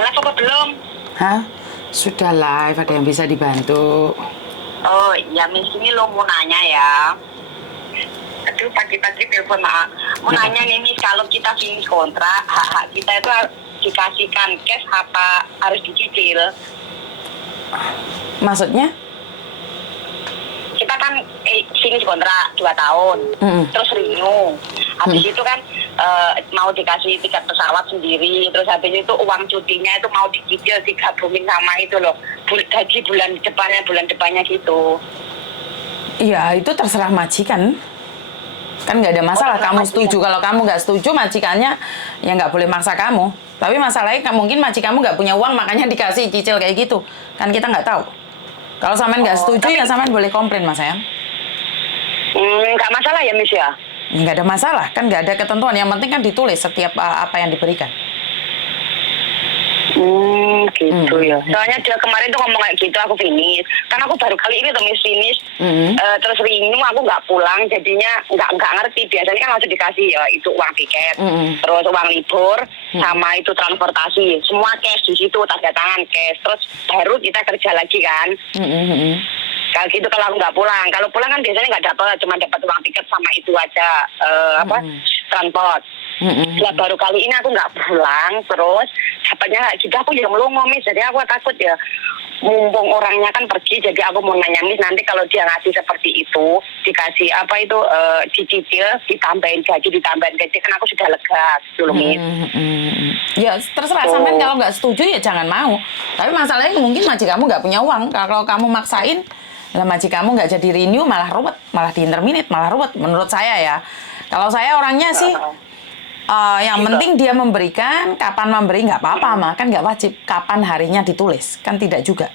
live apa belum? Hah? Sudah live, ada yang bisa dibantu. Oh iya, Miss, ini lo mau nanya ya. Aduh, pagi-pagi telepon maaf. Mau nanya nih, Miss, kalau kita finish kontrak, hak-hak kita itu dikasihkan cash apa harus dicicil? Maksudnya? Kita kan finish kontrak 2 tahun, terus renew. Habis itu kan mau dikasih tiket pesawat sendiri, terus habis itu uang cutinya itu mau dicicil digabungin sama itu loh, gaji bulan depannya gitu. Iya, itu terserah majikan. Kan nggak ada masalah, kamu setuju. Kalau kamu nggak setuju, majikannya ya nggak boleh maksa kamu. Tapi masalahnya mungkin majikanmu nggak punya uang, makanya dikasih cicil kayak gitu. Kan kita nggak tahu. Kalau sampean nggak setuju, ya sampean boleh komplain, Mas sayang. Nggak masalah ya, Miss ya? Nggak ada masalah, kan nggak ada ketentuan. Yang penting kan ditulis setiap apa yang diberikan. Gitu ya. Soalnya dia kemarin tuh ngomong kayak gitu, aku finish. Karena aku baru kali ini tuh Miss finish. Terus renew aku nggak pulang, jadinya nggak ngerti. Biasanya kan langsung dikasih ya itu uang tiket, terus uang libur, sama itu transportasi. Semua cash di situ, tanda tangan cash. Terus baru kita kerja lagi kan. Kalau gitu kalau aku nggak pulang. Kalau pulang kan biasanya nggak dapat, cuma dapat uang tiket sama itu aja transport. Nah, baru kali ini aku nggak pulang, terus dapatnya gitu aku yang melongo, Miss. Jadi aku takut ya, mumpung orangnya kan pergi, jadi aku mau nanya Miss, nanti kalau dia ngasih seperti itu, dikasih apa itu dicicil, ditambahin gaji kan aku sudah lega dulu, Miss. Ya terserah, sampean kalau nggak setuju ya jangan mau. Tapi masalahnya mungkin majikanmu nggak punya uang. Kalau kamu maksain, lah majikanmu nggak jadi renew, malah ruwet, malah di-interminate, malah ruwet. Menurut saya ya. Kalau saya orangnya sih, yang penting dia memberikan, kapan memberi nggak apa-apa, mah kan nggak wajib kapan harinya ditulis, kan tidak juga.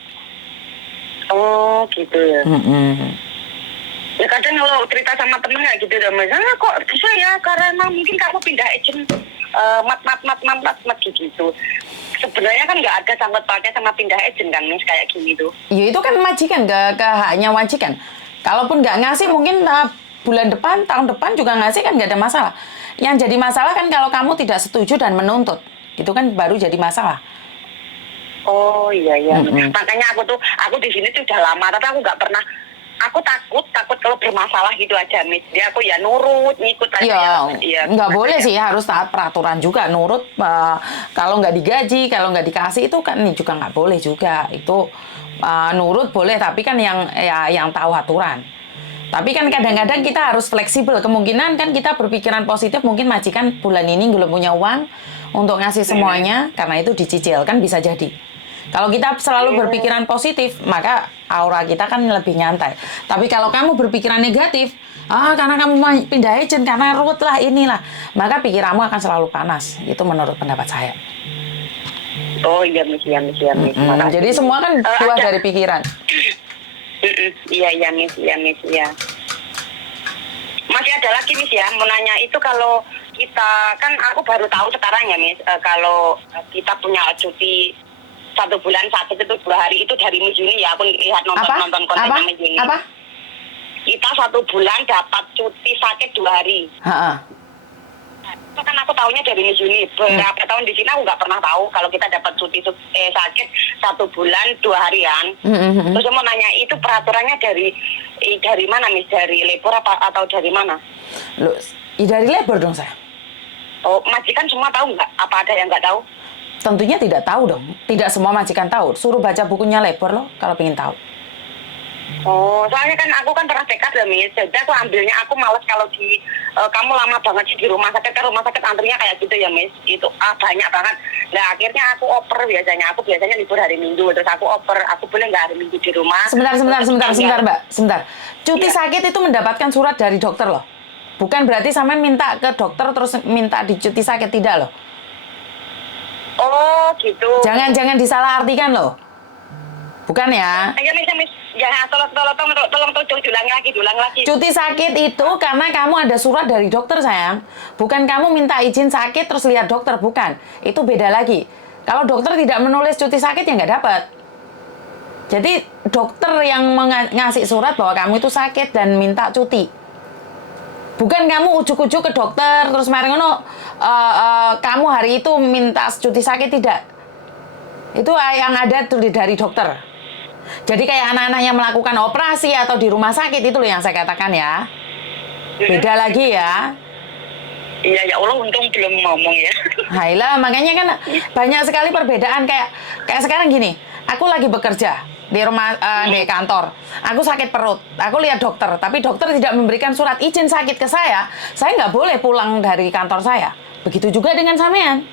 Oh gitu ya. Ya kadang kalau cerita sama temen nggak gitu dong, Mas. Kok bisa ya, karena mungkin kamu pindah agent mat gitu. Sebenarnya kan nggak ada sangkut pautnya sama pindah agent kan, Miss, kayak gini tuh. Ya itu kan majikan, ke haknya majikan. Kalaupun nggak ngasih mungkin bulan depan, tahun depan juga ngasih kan nggak ada masalah. Yang jadi masalah kan kalau kamu tidak setuju dan menuntut. Itu kan baru jadi masalah. Oh iya. Makanya aku di sini tuh udah lama, tapi aku nggak pernah. Aku takut kalau bermasalah gitu aja, Miss. Dia aku ya nurut, ngikut aja. Ya, nggak boleh sih, harus taat peraturan juga. Nurut, kalau nggak digaji, kalau nggak dikasih itu kan juga nggak boleh juga. Itu nurut boleh, tapi kan yang tahu aturan. Tapi kan kadang-kadang kita harus fleksibel. Kemungkinan kan kita berpikiran positif, mungkin majikan bulan ini belum punya uang untuk ngasih semuanya, karena itu dicicil, kan bisa jadi. Kalau kita selalu berpikiran positif, maka aura kita kan lebih nyantai. Tapi kalau kamu berpikiran negatif, karena kamu pindah agent, karena ruwet lah inilah, maka pikiranmu akan selalu panas. Itu menurut pendapat saya. Oh iya, Miss. Jadi semua kan buah dari pikiran. Iya, Miss. Masih ada lagi, Miss, ya, mau nanya itu kalau kita, kan aku baru tahu sekarang ya, Miss, kalau kita punya cuti 1 bulan sakit itu 2 hari itu dari Miss Yuni ya, aku lihat nonton konten Miss Yuni. Apa? Kita 1 bulan dapat cuti sakit 2 hari. Itu kan aku tahunya dari Miss Yuni. Berapa tahun di sini aku nggak pernah tahu kalau kita dapat cuti sakit 1 bulan 2 hari kan. Terus saya mau nanya, itu peraturannya dari mana, Miss? Dari labor atau dari mana? Loh, dari labor dong saya. Oh, majikan semua tahu nggak? Apa ada yang nggak tahu? Tentunya tidak tahu dong. Tidak semua majikan tahu. Suruh baca bukunya labor loh kalau pengen tahu. Oh, soalnya kan aku kan pernah tekad ya, Miss. Jadi aku ambilnya, aku males kalau kamu lama banget sih di rumah sakit. Kan rumah sakit antrinya kayak gitu ya, Miss. Itu banyak banget. Nah, akhirnya aku oper biasanya. Aku biasanya libur hari Minggu. Terus aku oper. Aku boleh nggak hari Minggu di rumah? Sebentar, Mbak. Sebentar. Cuti sakit itu mendapatkan surat dari dokter loh. Bukan berarti sampean minta ke dokter terus minta dicuti sakit, tidak loh. Oh, gitu. Jangan disalahartikan loh. Bukan ya? Ayo, Miss. Ya, tolong diulang lagi. Cuti sakit itu karena kamu ada surat dari dokter, sayang. Bukan kamu minta izin sakit terus lihat dokter, bukan. Itu beda lagi. Kalau dokter tidak menulis cuti sakit ya nggak dapat. Jadi dokter yang ngasih surat bahwa kamu itu sakit dan minta cuti. Bukan kamu ujuk-ujuk ke dokter terus mari ngono kamu hari itu minta cuti sakit, tidak. Itu yang ada tuh dari dokter. Jadi kayak anak-anak yang melakukan operasi atau di rumah sakit itu loh yang saya katakan ya. Beda lagi ya. Iya, ya Allah, untung belum ngomong ya. Hailah, makanya kan banyak sekali perbedaan kayak sekarang gini. Aku lagi bekerja di rumah di kantor. Aku sakit perut. Aku lihat dokter, tapi dokter tidak memberikan surat izin sakit ke saya. Saya nggak boleh pulang dari kantor saya. Begitu juga dengan sampean.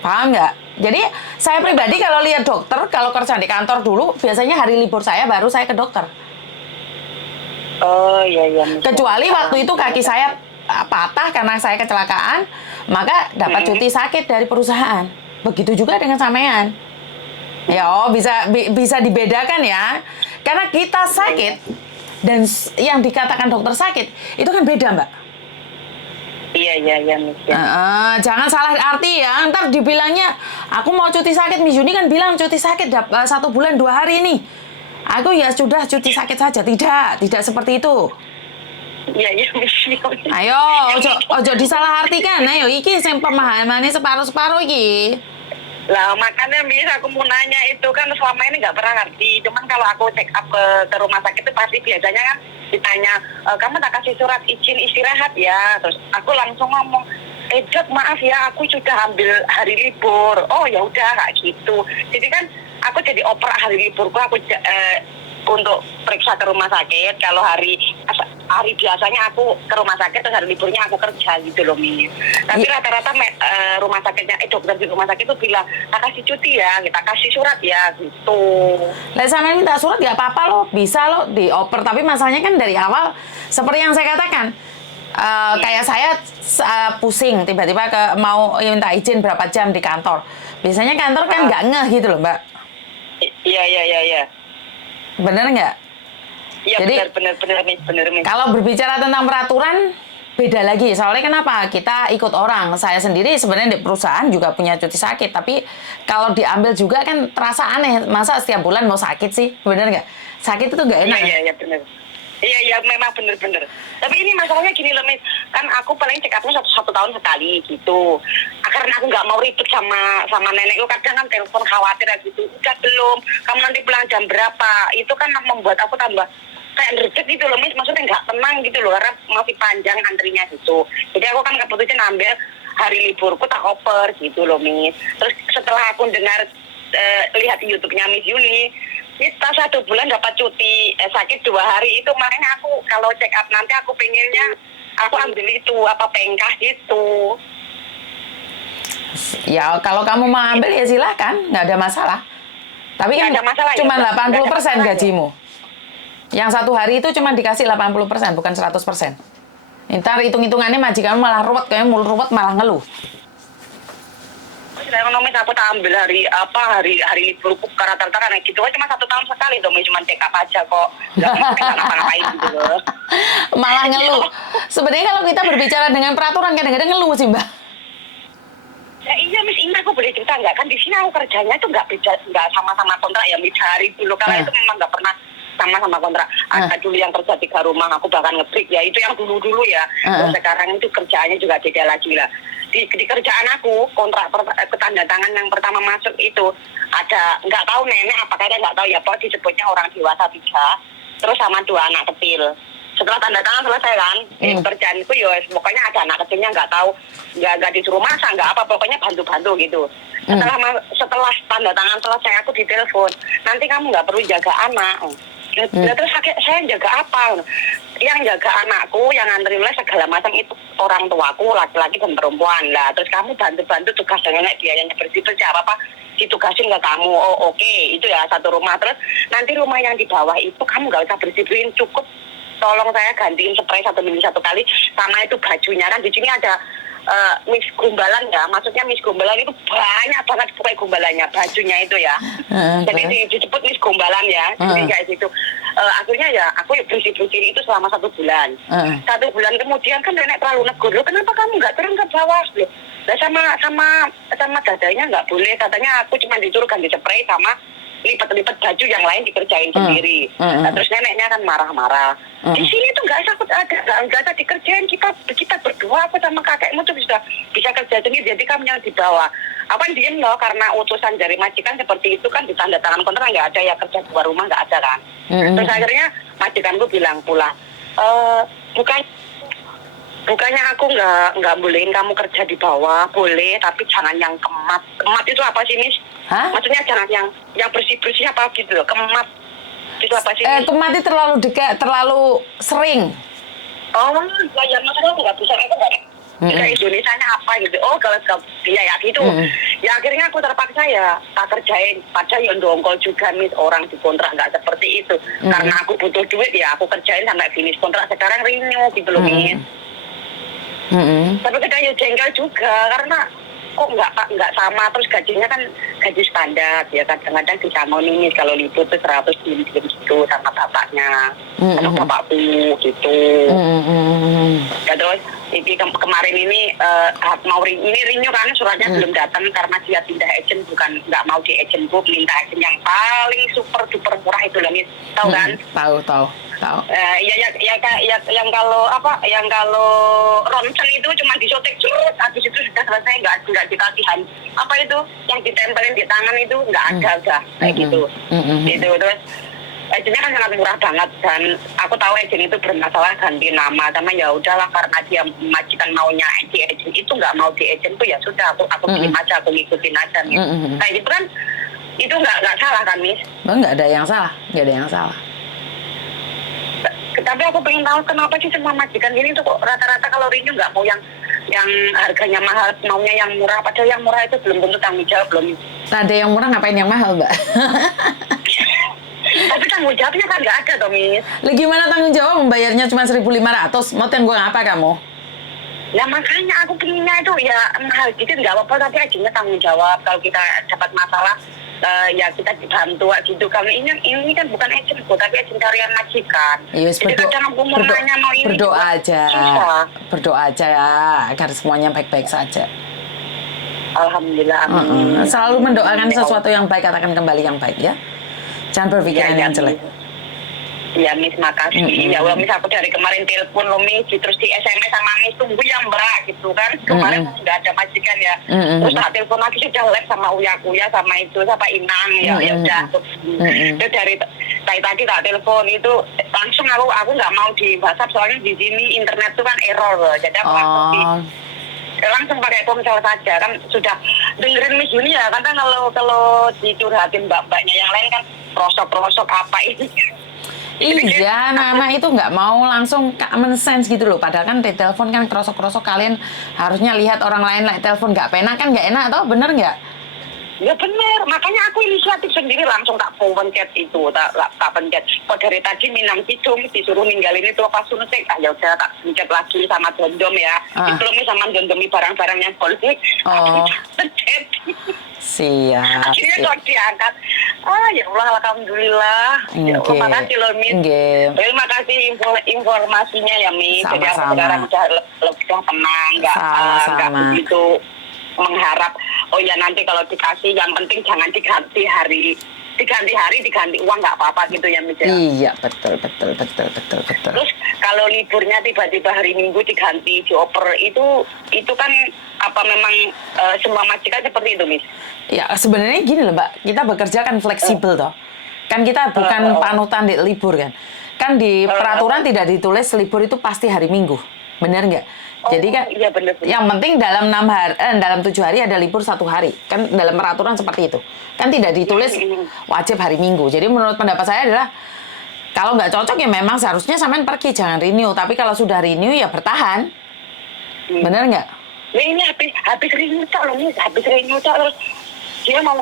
Paham nggak? Jadi saya pribadi kalau lihat dokter, kalau kerja di kantor dulu, biasanya hari libur saya baru saya ke dokter. Oh iya iya. Kecuali waktu itu kaki saya patah karena saya kecelakaan, maka dapat cuti sakit dari perusahaan. Begitu juga dengan sampean. Ya, bisa dibedakan ya. Karena kita sakit dan yang dikatakan dokter sakit itu kan beda, Mbak. Iya, Miss. Jangan salah arti ya. Ntar dibilangnya, aku mau cuti sakit. Miss Yuni kan bilang cuti sakit 1 bulan 2 hari nih. Aku ya sudah cuti sakit saja. Tidak seperti itu. Iya, Miss. Ayo, ojo disalahartikan. Ayo, iki sing pemahamannya separuh-separuh iki. Lah makanya Miss, aku mau nanya itu kan selama ini nggak pernah ngerti. Cuman kalau aku check up ke rumah sakit itu pasti biasanya kan ditanya, kamu tak kasih surat izin istirahat ya. Terus aku langsung ngomong, Dok, maaf ya, aku sudah ambil hari libur. Oh ya udah, kayak gitu. Jadi kan aku jadi oper hari liburku, aku untuk periksa ke rumah sakit. Kalau hari biasanya aku ke rumah sakit, terus hari liburnya aku kerja gitu loh, Miss. Tapi rata-rata rumah sakitnya, dokter di rumah sakit itu bilang, kita kasih cuti ya, kita kasih surat ya, gitu. Lah sama minta surat nggak apa-apa loh, bisa loh dioper. Tapi masalahnya kan dari awal, seperti yang saya katakan, kayak saya pusing, tiba-tiba mau minta izin berapa jam di kantor. Biasanya kantor kan nggak ngeh gitu loh, Mbak. Iya. Bener nggak? Iya, benar, Miss. Kalau berbicara tentang peraturan, beda lagi. Soalnya kenapa? Kita ikut orang. Saya sendiri sebenarnya di perusahaan juga punya cuti sakit. Tapi kalau diambil juga kan terasa aneh. Masa setiap bulan mau sakit sih? Bener nggak? Sakit itu nggak enak. Iya, benar. Iya, memang bener. Tapi ini masalahnya gini loh, Miss. Kan aku paling check up-nya satu tahun sekali gitu. Karena aku nggak mau ribet sama nenekku. Kadang kan telepon khawatir gitu. Udah belum? Kamu nanti pulang jam berapa? Itu kan membuat aku tambah kayak ngerjek gitu loh, Miss. Maksudnya nggak tenang gitu loh. Karena masih panjang antrinya gitu. Jadi aku kan keputusan ambil hari liburku tak oper gitu loh, Miss. Terus setelah aku dengar lihat di YouTube-nya Miss Yuni, kita 1 bulan dapat cuti sakit 2 hari. Itu makanya aku kalau check up nanti aku pengennya aku ambil itu apa pengkah gitu. Ya kalau kamu mau ambil ya silakan, nggak ada masalah. Tapi kan cuma 80% gajimu. Yang 1 hari itu cuma dikasih 80%, bukan 100%. Ntar hitung-hitungannya majikanmu malah ruwet, kayaknya mulu ruwet malah ngeluh. Ekonomis aku tak ambil hari liburku rata-rata karena gitu cuma 1 tahun sekali dong, cuma check up aja kok nggak ngapa-ngapain gitu loh. Malah ngeluh. Sebenarnya kalau kita berbicara dengan peraturan kadang-kadang ngeluh sih, Mbak. Ya iya, Miss, ini aku boleh cerita nggak? Kan di sini aku kerjanya tuh nggak sama-sama kontrak ya, Miss, hari dulu karena itu memang nggak pernah sama-sama kontrak. Ada dulu yang kerja 3 rumah, aku bahkan nge-break ya, itu yang dulu-dulu ya. Sekarang itu kerjaannya juga beda lagi lah. Di kerjaan aku, kontrak tanda tangan yang pertama masuk itu ada, nggak tahu nenek apakah dia nggak tahu ya, pokoknya disebutnya orang dewasa 3, terus sama 2 anak kecil. Setelah tanda tangan selesai kan, kerjaanku ya pokoknya ada anak kecilnya nggak tahu, nggak disuruh masak, nggak apa, pokoknya bantu-bantu gitu. Setelah tanda tangan selesai aku ditelepon, nanti kamu nggak perlu jaga anak. Terus saya jaga apa? Yang jaga anakku, yang nganterin les segala macam itu orang tuaku, laki-laki dan perempuan lah. Terus kamu bantu-bantu tugas nenek, biayanya bersih-bersih apa ditugasin ke kamu. Oh oke, itu ya 1 rumah. Terus nanti rumah yang di bawah itu kamu nggak usah bersih-bersihin, cukup tolong saya gantiin spray 1 minggu 1 kali, sama itu bajunya. Kan di sini ada mix gombalan ya, maksudnya mix gombalan itu banyak banget pokoknya gombalannya, bajunya itu ya. Jadi disebut mix gombalan ya. Jadi kayak gitu. Akhirnya ya aku bersih-bersih itu selama 1 bulan. 1 bulan kemudian kan nenek terlalu negur, loh kenapa kamu nggak turun ke bawah? Loh, sama dadanya nggak boleh, katanya aku cuma disuruh ganti spray sama lipat-lipat baju yang lain dikerjain sendiri. Terus neneknya kan marah-marah. Di sini tuh nggak usah dikerjain, kita berdua, aku sama kakekmu tuh bisa kerja sendiri, jadi kamu yang di bawah. Apa diem loh karena utusan dari majikan seperti itu kan ditanda tangan kontrak nggak ada ya kerja di luar rumah nggak ada kan. Terus akhirnya majikanku bilang pula, bukan bukannya aku nggak bolehin kamu kerja di bawah, boleh tapi jangan yang kemat. Kemat itu apa sih Miss? Hah? Maksudnya jangan yang bersih apa gitu loh, kemat itu apa sih? Kemat itu terlalu dekat, terlalu sering. Oh, ya maksudnya aku nggak bisa, aku nggak kayak Indonesianya apa gitu. Oh, kalau dia ya gitu. Ya akhirnya aku terpaksa ya tak kerjain. Padahal yang dongkol juga Miss, orang di kontrak nggak seperti itu. Karena aku butuh duit ya aku kerjain sampai finish kontrak. Sekarang renew gitu loh Miss. Tapi kita ya jengkel juga karena kok nggak sama, terus gajinya kan gaji standar ya, kadang-kadang disangoni nih kalau libur tuh 100 gitu sama bapaknya sama bapakku gitu. Ya terus ini kemarin ini mau ini renew kan suratnya belum datang karena dia pindah agent, bukan nggak mau di agent book, minta agent yang paling super duper murah itu loh Miss, tahu kan? Tahu. Yang kalau ronsen itu cuma disotek curut, habis itu sudah selesai, nggak dikasih apa itu yang ditempelin di tangan itu nggak ada udah kayak gitu. Itu terus agentnya kan sangat murah banget dan aku tahu agent itu bermasalah ganti nama, sama ya udahlah karena dia majikan maunya di agent itu nggak mau di agent tuh ya sudah aku bikin aja, aku ngikutin aja nih. Kayak gitu kan itu nggak salah kan Miss? Nggak ada yang salah. Tapi aku pengen tahu kenapa sih semua majikan gini tuh kok rata-rata kalau renew nggak mau yang harganya mahal, maunya yang murah, padahal yang murah itu belum tentu tanggung jawab belum. Ada yang murah ngapain yang mahal, Mbak? Tapi tanggung jawabnya kan nggak ada toh Miss. Lah gimana tanggung jawab, membayarnya cuma 1.500, mau ten gue ngapa kamu? Nah makanya aku pinginnya itu ya mahal dikit nggak apa-apa, tapi akhirnya tanggung jawab kalau kita dapat masalah. Ya kita dibantu gitu. Kalau ini kan bukan agentku tapi agent karyawan majikan. Yes, jadi kadang aku mau nanya mau ini berdoa aja. Susah. Berdoa aja ya agar semuanya baik-baik saja. Alhamdulillah. Amin. Selalu mendoakan sesuatu yang baik akan kembali yang baik ya. Jangan berpikiran yang jelek. Ya Miss, makasih. Ya Allah Miss, aku dari kemarin telepon lo Miss, terus di SMS sama Miss, tunggu ya Mbak gitu kan. Kemarin nggak ada majikan ya. Terus tak telepon lagi sudah live sama Uya sama itu sama Inang ya udah. Terus dari tadi tak telepon itu langsung aku nggak mau di WhatsApp soalnya di sini internet tuh kan error loh. Jadi aku langsung pakai ponsel saja kan, sudah dengerin Miss Juni ya kan, kalau dicurhatin mbak-mbaknya yang lain kan prosok apa ini. Iya, anak-anak itu nggak mau langsung common sense gitu loh. Padahal kan di telepon kan kerosok-kerosok, kalian harusnya lihat orang lain like telepon nggak pena kan, nggak enak toh, bener nggak? Ya bener, makanya aku inisiatif sendiri langsung tak pencet itu, tak pencet. Kok dari tadi Minang Kidung disuruh ninggalin itu apa suntik, ya udah tak pencet lagi sama dondom ya. Diplomi sama dondomi barang-barang yang politik, aku pencet. Siap. Akhirnya kok diangkat. Ya Allah, alhamdulillah. Ya Allah, makasih loh Miss. Terima kasih informasinya ya Miss. Jadi aku sekarang udah tenang, nggak begitu mengharap. Oh ya nanti kalau dikasih, yang penting jangan diganti hari, diganti uang nggak apa-apa gitu ya Miss. Iya betul. Terus kalau liburnya tiba-tiba hari Minggu diganti dioper itu kan apa memang semua majikan seperti itu Miss? Ya sebenarnya gini loh Mbak, kita bekerja kan fleksibel toh. Kan kita bukan panutan di libur kan. Kan di peraturan tidak ditulis libur itu pasti hari Minggu. Benar nggak? Jadi kan iya bener. Yang penting dalam 7 hari ada libur 1 hari. Kan dalam peraturan seperti itu. Kan tidak ditulis wajib hari Minggu. Jadi menurut pendapat saya adalah kalau nggak cocok ya memang seharusnya sampean pergi, jangan renew. Tapi kalau sudah renew ya bertahan. Benar nggak? Ya ini habis renew loh Miss, terus dia mau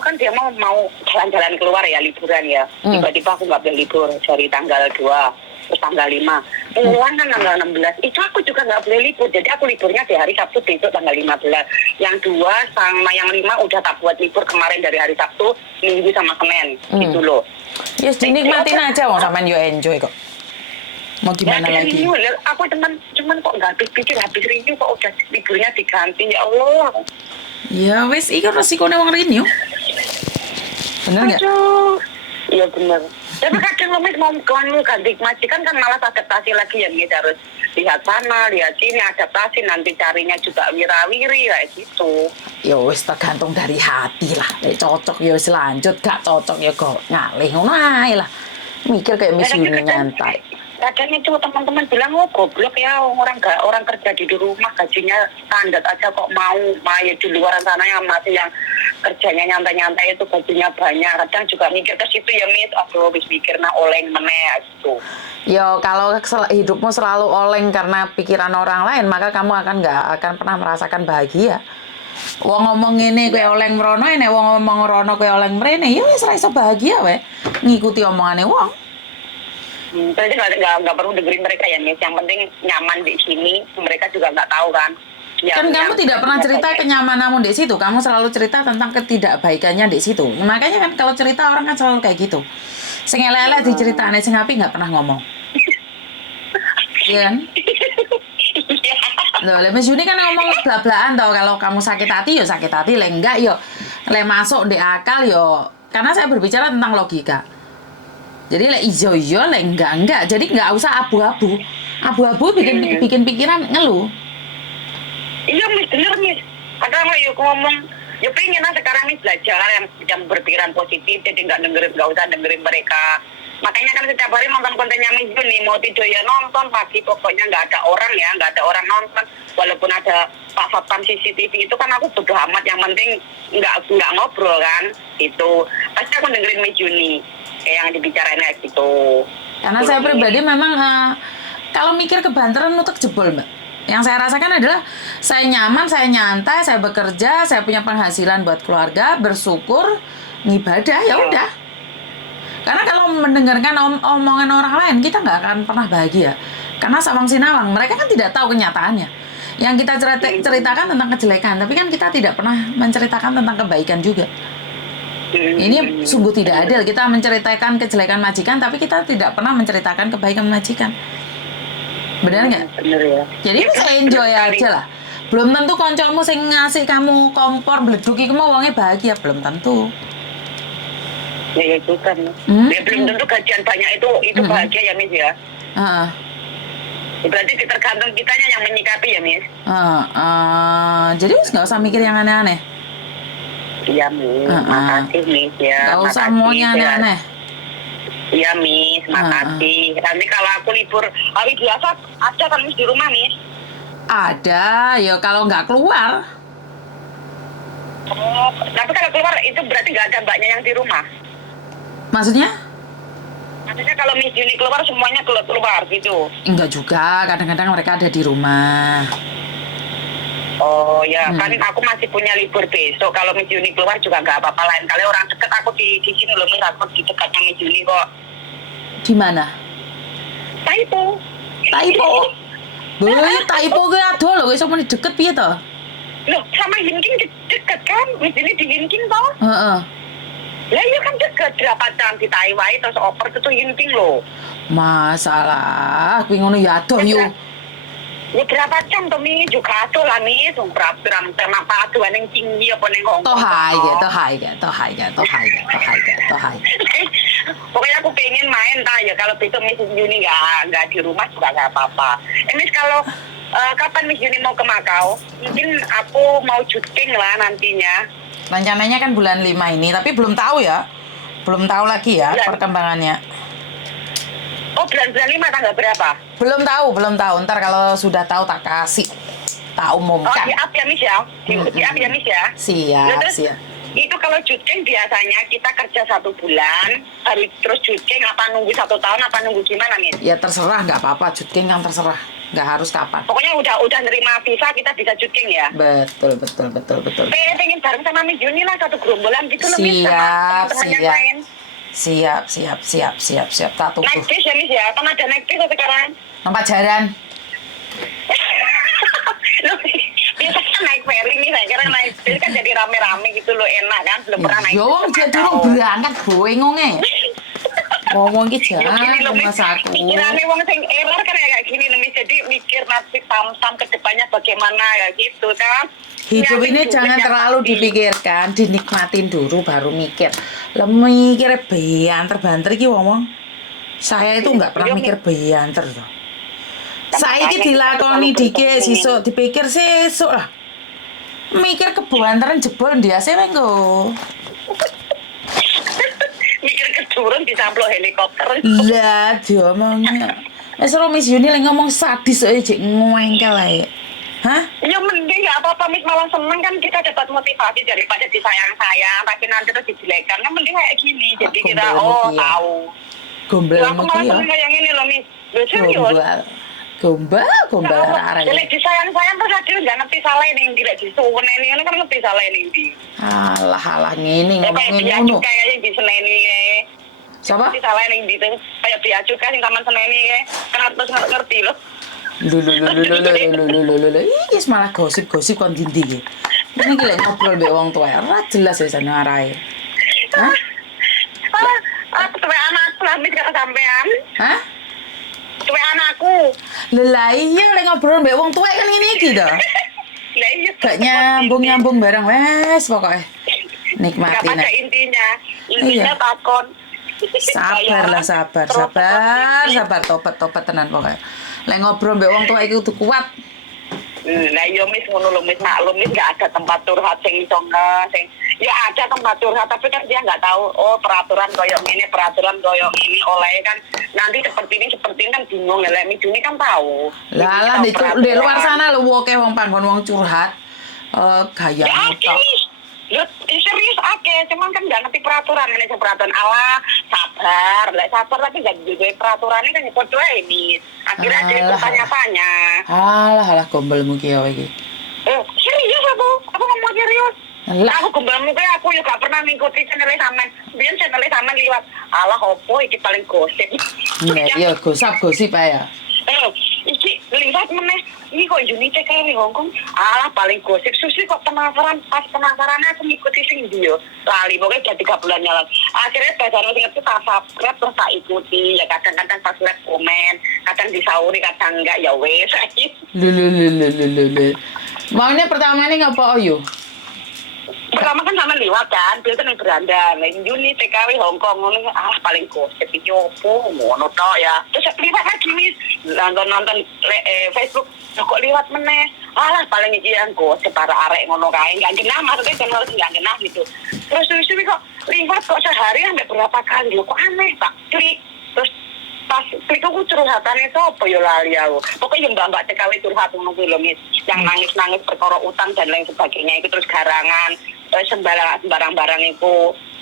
jalan-jalan keluar ya, liburan ya. Tiba-tiba aku nggak boleh libur dari tanggal 2 terus tanggal 5. Pulang kan tanggal 16. Itu aku juga nggak boleh libur. Jadi aku liburnya di hari Sabtu besok tanggal 15. Yang 2 sama yang 5 udah tak buat libur kemarin dari hari Sabtu, Minggu sama Senin. Gitu loh. Yes, dinikmatin aja wong sampean yo enjoy kok. Mau gimana ya, lagi? Aku cuman kok nggak pikir habis renew kok udah liburnya diganti, ya Allah. Ya wes, iki resikonya wong renew. Bener nggak? Iya bener. Tapi kadang lo mau ganti majikan kan malah adaptasi lagi ya Miss, harus lihat sana, lihat sini, adaptasi, nanti carinya juga wirawiri kayak gitu. Ya wis tergantung dari hati lah. Nek cocok ya wis lanjut, gak cocok ya kok ngalih ngono ae lah. Mikir kayak Miss Yuni nyantai. Kadang itu teman-teman bilang, oh goblok ya, orang kerja di rumah gajinya standar aja kok mau ya di luar sana yang masih yang kerjanya nyantai-nyantai itu gajinya banyak. Kadang juga mikir ke situ ya Miss, aduh habis mikir oleng meneh gitu. Yo kalau hidupmu selalu oleng karena pikiran orang lain, maka kamu nggak akan pernah merasakan bahagia. Wong ngomong ngene kowe oleng mrono, nek wong ngomong rono kowe oleng mrene, ya wis ora iso bahagia wae. Ngikuti omongane wong. Berarti nggak perlu dengerin mereka ya Miss. Yang penting nyaman di sini. Mereka juga nggak tahu kan. Kan kamu tidak pernah cerita kenyamananmu di situ. Kamu selalu cerita tentang ketidakbaikannya di situ. Makanya kan kalau cerita orang kan selalu kayak gitu. Sing elek-elek diceritane, sing apik nggak pernah ngomong. Iya kan? Loh, Miss Yuni kan ngomong bla-blaan tau. Kalau kamu sakit hati, ya sakit hati. Le enggak, ya le masuk di akal, ya. Karena saya berbicara tentang logika. Jadi le ijo le enggak. Jadi nggak usah abu-abu. Abu-abu bikin pikiran ngeluh. Iya Miss, bener Miss. Kadang yuk ngomong, ya pengen lah sekarang nih belajar yang berpikiran positif, jadi nggak usah dengerin mereka. Makanya kan setiap hari nonton kontennya Miss Yuni, mau tidur ya nonton, pagi pokoknya nggak ada orang nonton. Walaupun ada Pak Satpam CCTV itu kan aku bodo amat, yang penting nggak ngobrol kan, itu pasti aku dengerin Miss Yuni. Yang dibicarainnya gitu. Karena saya pribadi memang kalau mikir kebanteran nutuk jebol Mbak. Yang saya rasakan adalah saya nyaman, saya nyantai, saya bekerja, saya punya penghasilan buat keluarga, bersyukur, ngibadah, ya udah. Karena kalau mendengarkan omongan orang lain, kita nggak akan pernah bahagia. Karena sawang sinawang, mereka kan tidak tahu kenyataannya. Yang kita ceritakan tentang kejelekan, tapi kan kita tidak pernah menceritakan tentang kebaikan juga. Ini sungguh tidak adil. Kita menceritakan kejelekan majikan, tapi kita tidak pernah menceritakan kebaikan majikan. Benar nggak? Benar ya. Jadi saya enjoy aja lah. Belum tentu koncomu sing ngasih kamu kompor bleduk iku mau wonge bahagia, belum tentu. Ya itu kan. Ya, belum tentu gajian banyak itu bahagia ya Miss ya. Berarti tergantung kitanya yang menyikapi ya Miss. Jadi nggak usah mikir yang aneh-aneh. Iya Miss, makasih Miss ya. Gak usah maunya aneh-aneh. Iya Miss, makasih. Nanti kalau aku libur hari biasa ada kan Miss di rumah Miss? Ada, ya kalau nggak keluar. Oh, tapi kalau keluar itu berarti nggak ada mbaknya yang di rumah? Maksudnya? Maksudnya kalau Miss Yuni keluar semuanya keluar gitu? Enggak juga, kadang-kadang mereka ada di rumah. Oh ya, kan aku masih punya libur besok. Kalau Miss Yuni keluar juga nggak apa-apa. Lain kali orang deket aku di sini loh, Miss. Aku di dekatnya Miss Yuni kok. Di mana? Taipo. Boy, Taipo gue aduh loh, gue sama deket piye toh? Loh, sama Yinking deket kan? Miss Yuni di Yinking toh? Lah iya kan deket, berapa jam di Taiwan terus oper ke Yinking loh. Masalah, gue ngono ya aduh yuk. Ya berapa jam tuh Mi juga tuh lah Mi, berapa sama apa tuh yang tinggi apa nih ngomong. Toh hai. Pokoknya aku pengen main ya kalau besok Miss Yuni nggak di rumah juga nggak apa-apa. Miss kalau kapan Miss Yuni mau ke Makau? Mungkin aku mau syuting lah nantinya. Rencananya kan bulan 5 ini, tapi belum tahu ya. Belum tahu lagi ya perkembangannya. Oh, bulan 5 tanggal berapa? Belum tahu. Ntar kalau sudah tahu tak kasih. Tak umumkan. Oh, siap ya Miss ya? Siap ya Miss ya? Siap. Itu kalau syuting biasanya kita kerja 1 bulan, terus syuting apa nunggu 1 tahun apa nunggu gimana Miss? Ya terserah, nggak apa-apa. Syuting kan terserah. Nggak harus kapan. Pokoknya udah nerima visa kita bisa syuting ya? Betul. Pengen bareng sama Miss Yuni lah, satu gerombolan gitu loh Miss, sama teman-teman yang lain. Siap. Tak tunggu. Naik bis ya Miss ya? Kan ada naik bis sekarang. Tempat jalan. Loh, biasanya naik ferry nih, saya kira naik bis kan jadi rame-rame gitu loh, enak kan? Belum pernah naik bis. Yo, jadi lu berangkat boengongnya. Ngomong gitu jangan mas aku. Pikirannya wong sing error kan kayak gini loh Miss, jadi mikir nanti tam ke depannya bagaimana ya gitu kan. Hidup ini jangan terlalu dipikirkan, dinikmatin dulu baru mikir. Mikirnya banter iki ngomong. Saya itu nggak pernah mikir banter loh. Saiki dilakoni dikit sesuk dipikir sesuk lah. Mikir kebuantaran jebol ndiase wae engko. Mikir keturun disamplok helikopter. Lah diomongnya. Wis ora Miss Yuni lek ngomong sadis ae jek ngwengkel ae. Hah? Ya mending nggak apa-apa, Miss, malah seneng kan kita dapat motivasi daripada disayang-sayang tapi nanti terus dijelekan. Kan mending kayak gini, jadi kita tahu. Gombal Aku malah seneng kayak gini loh, Miss. Serius. Gombal arek. Lek disayang-sayang terus aja nggak ngerti salah ning ndi, lek disuweneni ini kan ngerti salah ning ndi. Alah ngene ngomongin Kayak ngono. kayak yang diseneni kae. Siapa? Ngerti salah ning ndi tuh. Kayak biaya cukai sing taman seneni kae. Kan terus ngerti loh. Lho. Iki malah gosip-gosip kon ndi iki. Ini iki lek ngobrol mbek wong tuwa ora jelas wis ana arahe. Hah? Aku tuh anakku lah, Miss, kata sampean. Hah? Tuh anakku. Lah iya lek ngobrol mbek wong tuwa kan ngene iki to. Lah iya. Gak nyambung bareng wes pokoknya. Nikmati Gak pada nek. intinya Iya. takon. Sabar. Topet tenan pokoknya. Lek ngobrol mbek wong tuwa iki kudu kuat. Nah, yo Miss ngono lho, Miss, maklum Miss gak ada tempat curhat sing iso sing ya ada tempat curhat tapi kan dia nggak tahu peraturan koyo ini oleh kan nanti seperti ini kan bingung ya. Lek Miss Juni kan tahu. Lah di luar sana lho akeh wong panggon wong curhat. Gaya Ya tok. Lu serius akeh, cuman kan nggak ngerti peraturan ini peraturan Allah sabar tapi nggak juga peraturannya kan podo ini akhirnya jadi bertanya-tanya. Alah gombelmu ki ya iki. Serius aku ngomong serius. Lah Aku gombelmu kayak aku juga gak pernah ngikuti channel sampean. Biyen channel sampean liwat. Alah opo iki paling gosip. iya gosip ae ya. Iki lihat meneh ini kok Unite kayak di Hongkong. Alah paling gosip susi kok penasaran aku ngikuti sing dia. Lali pokoknya udah 3 bulan jalan. Akhirnya badan sing itu tak subscribe terus tak ikuti. Ya kadang-kadang pas lihat komen, kadang disauri kadang enggak ya wes. Lho. Maunya pertama ini ngapa yo? Pertama kan sama liwat kan, dia kan yang beranda, yang Juni TKW Hongkong, paling gosip itu opo, ngono tau ya. Terus liwat lagi Miss, nonton Facebook, kok liwat meneh, paling iki yang gosip para arek ngono kae, nggak genah maksudnya channel nggak genah gitu. Terus kok liwat kok sehari sampai berapa kali, kok aneh tak klik, terus pas klik aku curhatannya itu apa ya lali aku. Pokoknya mbak TKW curhat ngono kuwi lho Miss, yang nangis perkara utang dan lain sebagainya itu terus garangan. Sembarang barang itu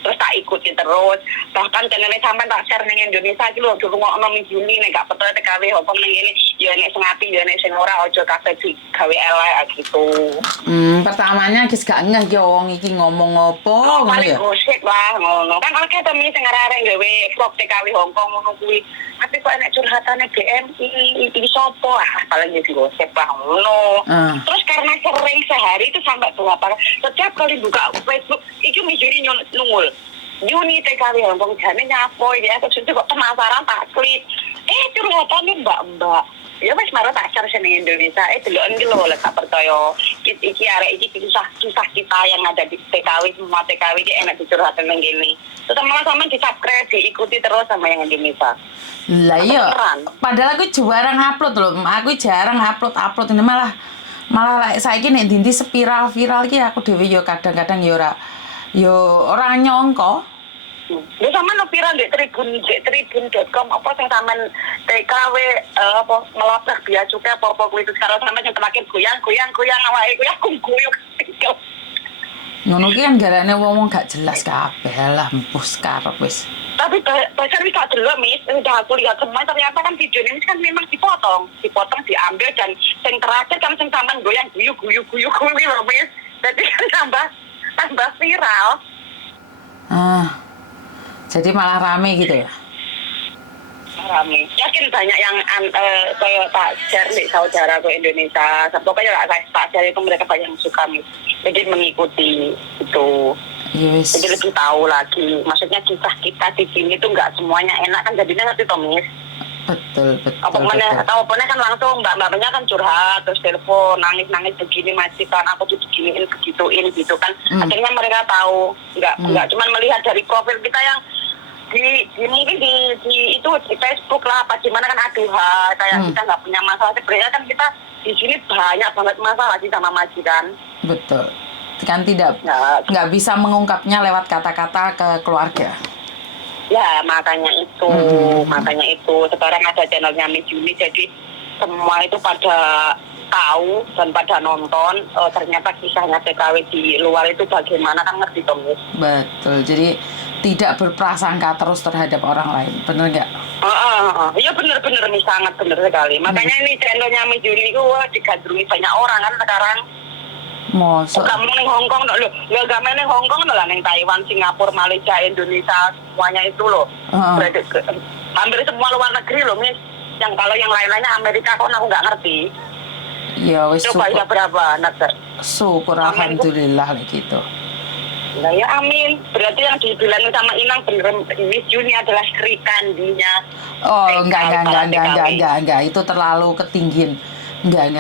terus tak ikuti terus bahkan channelnya sampai tak share ning Indonesia iki lho dulu ngono Miss Juni nek gak betul TKW Hongkong ning ngene ya nek sing apik ya nek sing ora aja kabeh digawe elek gitu. Pertamanya wis gak ngeh ki wong iki ngomong apa ngono paling ya. gosip lah ngono kan oke to Miss sing arek gawe vlog TKW Hongkong ngono kuwi tapi kok enek curhatane BMI iki sopo paling wis gosip lah ngono. Terus karena sering sehari itu sampai berapa setiap kali buka Facebook itu Miss Juni nungul Juni TKW Hongkong jane nyapo ya terus kok penasaran tak klik curhatane mbak ya wis marah tak share sing Indonesia deloken iki lho lek gak percaya iki arek iki kisah kita yang ada di TKW semua TKW iki enak dicurhatin nang kene terus malah sampean di-subscribe diikuti terus sama yang Indonesia. Lah iya padahal aku jarang upload lho jarang upload ini malah saiki nek ndi spiral viral iki aku dhewe yo kadang-kadang yo ora nyangka. Lha sampean viral di tribun.com apa sing sampean TKW apa melabrak biaya cukai apa kuwi terus karo sampean yang terakhir goyang awake kuwi aku guyuk. Ngono ki kan garane wong gak jelas kabeh lah empus karep wis. Tapi pacar wis tak delok Miss, udah aku lihat semua ternyata kan video ini kan memang dipotong diambil dan sing terakhir kan sing sampean goyang guyu lho Miss. Jadi kan tambah viral. Jadi malah rame gitu ya? Rame. Yakin banyak yang kayak tak share di saudara ke Indonesia. Pokoknya tak share itu mereka banyak yang suka Miss. Jadi mengikuti itu. Yes. Jadi lebih tahu lagi. Maksudnya kisah kita di sini tuh nggak semuanya enak kan jadinya ngerti toh Miss. Betul. Apapun kan langsung mbak-mbaknya kan curhat terus telepon nangis begini majikan aku begituin gitu kan. Akhirnya mereka tahu nggak cuma melihat dari profil kita yang mungkin di itu di Facebook lah apa gimana kan kayak kita nggak punya masalah, sebenarnya kan kita di sini banyak banget masalah sih sama majikan. Betul. Kan nggak bisa mengungkapnya lewat kata-kata ke keluarga. Ya makanya itu sekarang ada channelnya Miss Juni, jadi semua itu pada tahu dan pada nonton ternyata kisahnya TKW di luar itu bagaimana, kan ngerti dong Miss. Betul, jadi tidak berprasangka terus terhadap orang lain, bener nggak? Iya bener Miss, sangat bener sekali. Makanya ini channelnya Miss Juni itu digandrungi banyak orang kan sekarang. Kamu neng Hongkong loh, gak main neng Hongkong lah, neng Taiwan, Singapura, Malaysia, Indonesia, semuanya itu loh. Hampir semua luar negeri loh Miss. Yang kalau yang lain-lainnya Amerika kok aku nggak ngerti. Ya wis coba ya berapa anak? Syukur alhamdulillah gitu. Nah ya amin. Berarti yang dibilangin sama Inang bener, Miss Juni adalah Sri Kandinya. Oh enggak, itu terlalu ketinggian. Enggak.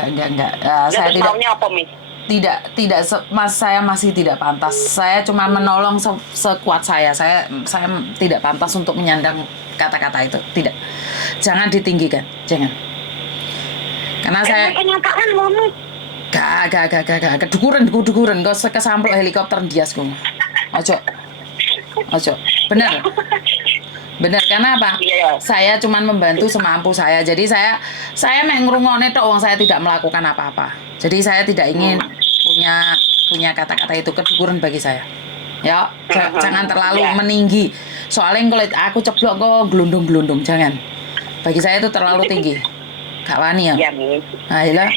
Saya tidak. Maunya apa Miss? Tidak, saya masih tidak pantas. Saya cuma menolong sekuat saya. Saya tidak pantas untuk menyandang kata-kata itu. Tidak. Jangan ditinggikan, jangan. Karena saya kenyataan loh. Gak. Kedukuran. Kau kesamplok helikopter ndias ku. Ojo. Benar, karena apa? Saya cuma membantu semampu saya. Jadi saya mek ngrungokne tok wong saya tidak melakukan apa-apa. Jadi saya tidak ingin punya kata-kata itu kedukuran bagi saya. Ya, jangan terlalu meninggi. Soalnya kalau aku ceblok kok gelundung-gelundung, jangan. Bagi saya itu terlalu tinggi. Gak wani ya? Iya, Miss. Ayolah.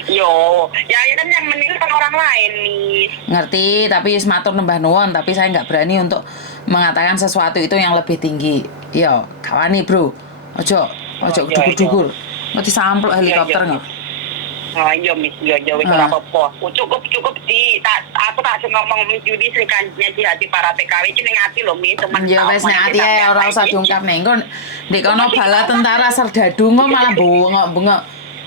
Ya kan yang meninggalkan orang lain, Miss. Ngerti, tapi matur nembah nuwun, tapi saya nggak berani untuk mengatakan sesuatu itu yang lebih tinggi. Yo, gak wani, Bro. Ojo dukur-dukur. Ngerti samplok helikopter nggak? Iya Miss, iya wis ora apa-apa. Cukup aku tak ngomong Miss Juni Sri Kandinya di hati para TKW iki ning ati lho Miss, teman. Ya wis nek ati ae ora usah diungkap ning. Engko ndek kono bala tentara serdadu kok malah bengok-bengok.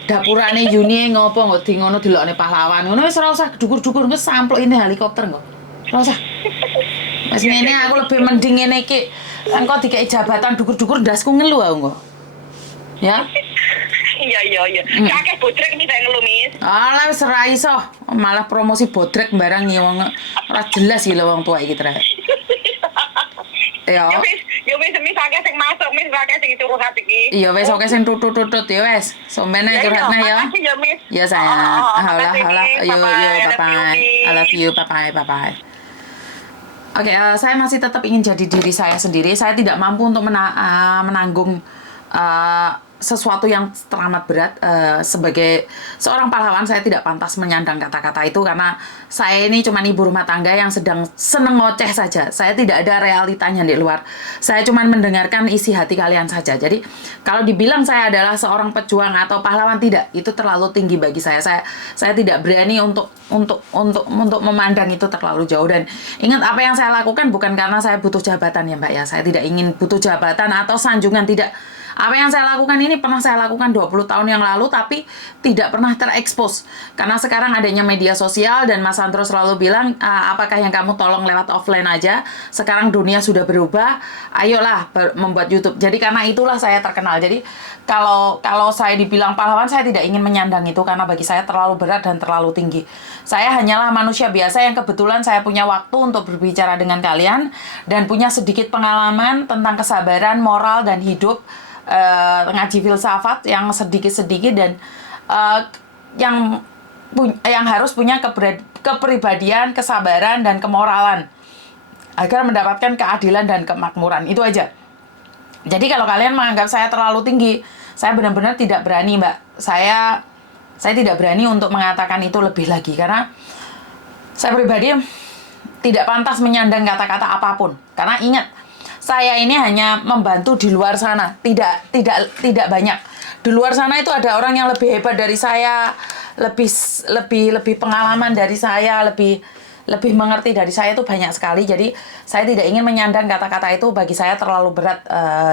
Dapurane Juni ngopo kok di ngono delokne pahlawan. Ngono wis ora usah dukur-dukur, wis samplok ini helikopter kok. Ora usah. Wis ngene aku lebih mending ngene iki. Engko dikai jabatan dukur-dukur ndasku ngelu aku kok. Ya. Iya. Kakek bodrek ini saya ngeluh, Miss. Alah wis ora iso. Malah promosi bodrek barang ya wong ora jelas iki lho wong tuwa iki trek. Ya wis Miss akeh sing masuk, Miss akeh sing curhat iki. Iya wis akeh sing tutut-tutut ya wis. Sombene curhatnya ya. Makasih ya, Miss. Ya sayang. Halah. Yo bye. I love you. Bye. Oke, saya masih tetap ingin jadi diri saya sendiri. Saya tidak mampu untuk menanggung sesuatu yang teramat berat. Sebagai seorang pahlawan saya tidak pantas menyandang kata-kata itu karena saya ini cuma ibu rumah tangga yang sedang seneng ngoceh saja. Saya tidak ada realitanya di luar. Saya cuma mendengarkan isi hati kalian saja. Jadi kalau dibilang saya adalah seorang pejuang atau pahlawan, tidak, itu terlalu tinggi bagi saya. Saya tidak berani untuk memandang itu terlalu jauh. Dan ingat, apa yang saya lakukan bukan karena saya butuh jabatan ya Mbak ya. Saya tidak ingin butuh jabatan atau sanjungan, tidak. Apa yang saya lakukan ini pernah saya lakukan 20 tahun yang lalu, tapi tidak pernah terekspos. Karena sekarang adanya media sosial dan Mas Sandro selalu bilang, apakah yang kamu tolong lewat offline aja? Sekarang dunia sudah berubah, ayolah membuat YouTube. Jadi karena itulah saya terkenal. Jadi kalau saya dibilang pahlawan, saya tidak ingin menyandang itu karena bagi saya terlalu berat dan terlalu tinggi. Saya hanyalah manusia biasa yang kebetulan saya punya waktu untuk berbicara dengan kalian dan punya sedikit pengalaman tentang kesabaran, moral, dan hidup. Ngaji filsafat yang sedikit-sedikit dan yang harus punya kepribadian, kesabaran, dan kemoralan agar mendapatkan keadilan dan kemakmuran. Itu aja. Jadi kalau kalian menganggap saya terlalu tinggi, saya benar-benar tidak berani, Mbak. Saya tidak berani untuk mengatakan itu lebih lagi karena saya pribadi tidak pantas menyandang kata-kata apapun. Karena ingat, saya ini hanya membantu di luar sana, tidak banyak. Di luar sana itu ada orang yang lebih hebat dari saya, lebih pengalaman dari saya, lebih mengerti dari saya, itu banyak sekali. Jadi saya tidak ingin menyandang kata-kata itu, bagi saya terlalu berat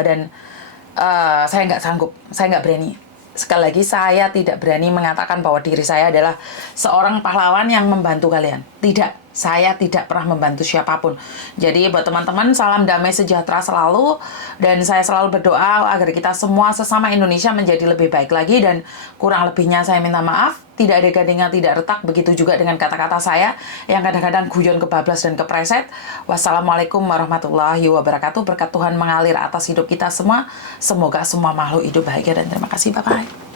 dan saya nggak sanggup, saya nggak berani. Sekali lagi, saya tidak berani mengatakan bahwa diri saya adalah seorang pahlawan yang membantu kalian. Tidak, saya tidak pernah membantu siapapun. Jadi buat teman-teman, salam damai sejahtera selalu. Dan saya selalu berdoa agar kita semua sesama Indonesia menjadi lebih baik lagi. Dan kurang lebihnya saya minta maaf. Tidak ada gadingan, tidak retak. Begitu juga dengan kata-kata saya yang kadang-kadang guyon, kebablas, dan kepreset. Wassalamualaikum warahmatullahi wabarakatuh. Berkat Tuhan mengalir atas hidup kita semua. Semoga semua makhluk hidup bahagia dan terima kasih. Bye-bye.